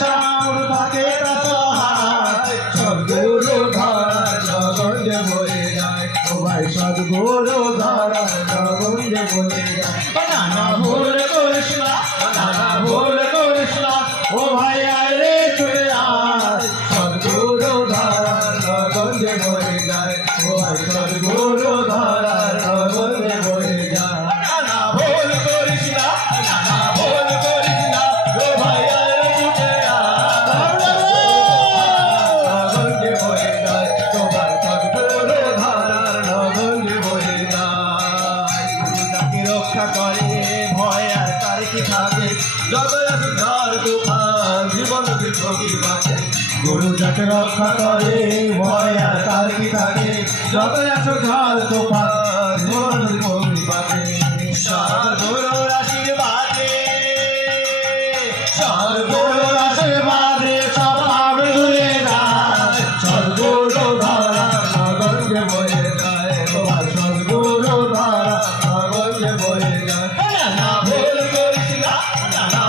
sour থাকে সহায় সদ্গুরু ধারার নগঞ্জে বয়ে যায় ও ভাই সদ্গুরু ধারার নগঞ্জে বয়ে যায় নানা ভুল করিস না নানা ভুল করিস না ও ভাই আয় রে চলে আয় সদ্গুরু ধারার নগঞ্জে বয়ে যায় ও ভাই সদ্গুরু ধারার নগঞ্জে বয়ে যায় নানা ভুল করিস না নানা ভুল করিস না ও ভাই আয় রে চলে আয় নগঞ্জে বয়ে যায় ও ভাই সদ্গুরু ধারার নগঞ্জে বয়ে যায় তাকে রক্ষা করে ভয় আর তার কি থাকে যত আছে ঝড় তুফান জীবন বিপ্লবী বাঁচে গুরু যাকে রক্ষা করে ভয় আর তার কি থাকে যত আছে ঝড় তুফান জীবন বিপ্লবী বাঁচে সদ্গুরুর আশীর্বাদে সদ্গুরুর আশীর্বাদে সব পাপ ধুয়ে যায় সদ্গুরু ধারা নগঞ্জে বয়ে যায় তোমার সদ্গুরু ধারা নগঞ্জে বয়ে যায় নানা ভুল করিস না নানা